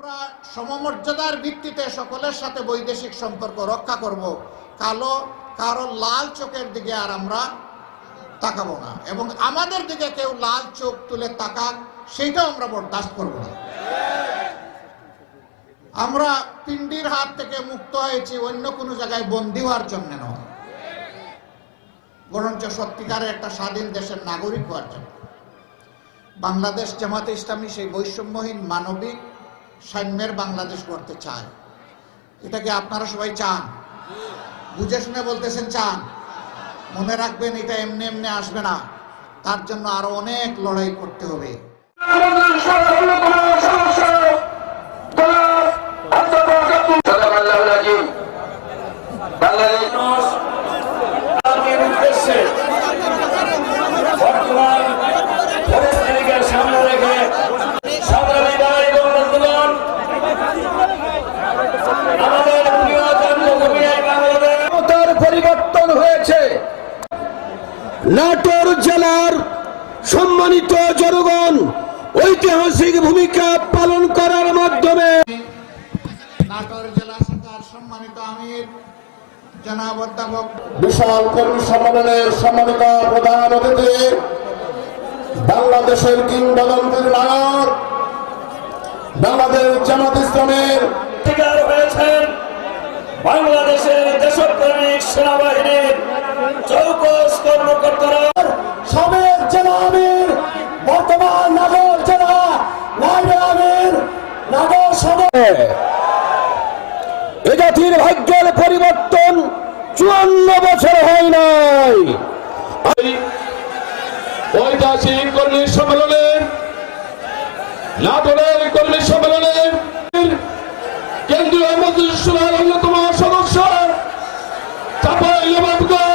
আমরা সমমর্যাদার ভিত্তিতে সকলের সাথে বৈদেশিক সম্পর্ক রক্ষা করব। কালো, কারও লাল চোখের দিকে আর আমরা তাকাবো না। এবং আমাদের দিকে কেউ লাল চোখ তুলে তাকাক, সেইটাও আমরা বরদাস্ত করব না। আমরা পিন্ডির হাত থেকে মুক্ত হয়েছি, অন্য কোনো জায়গায় বন্দী হওয়ার জন্য নয়। বরঞ্চ সত্যিকারের একটা স্বাধীন দেশের নাগরিক হওয়ার জন্য। বাংলাদেশ জামাতে ইসলামী সেই বৈষম্যহীন মানবিক সাম্যের বাংলাদেশ করতে চায়। এটাকে আপনারা সবাই চান? বুঝে শুনে বলতেছেন চান। মনে রাখবেন এটা এমনি এমনি আসবে না। তার জন্য আরও অনেক লড়াই করতে হবে। বাংলাদেশ নাটোর জেলার সম্মানিত জনগণ ঐতিহাসিক ভূমিকা পালন করার মাধ্যমে নাটোর জেলা শাখার সম্মানিত আমির জনাব অধ্যাপক বিশাল কর্মী সম্মেলনের সম্মানিত প্রধান অতিথি বাংলাদেশের কিংবদন্তির নায়ক বাংলাদেশ জামাত ইসলামের হয়েছেন বাংলাদেশের দেশপ্রেমিক সেনাবাহিনীর চৌকস কর্মকর্তারা। সাবেক জেলা আমির বর্তমান নাগর জেলা নাইবে আমির নাগর সদর। এ জাতির ভাগ্যের পরিবর্তন চুয়ান্ন বছর হয় নাই। ঐতিহাসিক কর্মী সম্মেলনের নাটোরের কর্মী সম্মেলনের কেন্দ্রীয় মন্ত্রিসভার অন্যতম সদস্য চাপাই নবাবগঞ্জ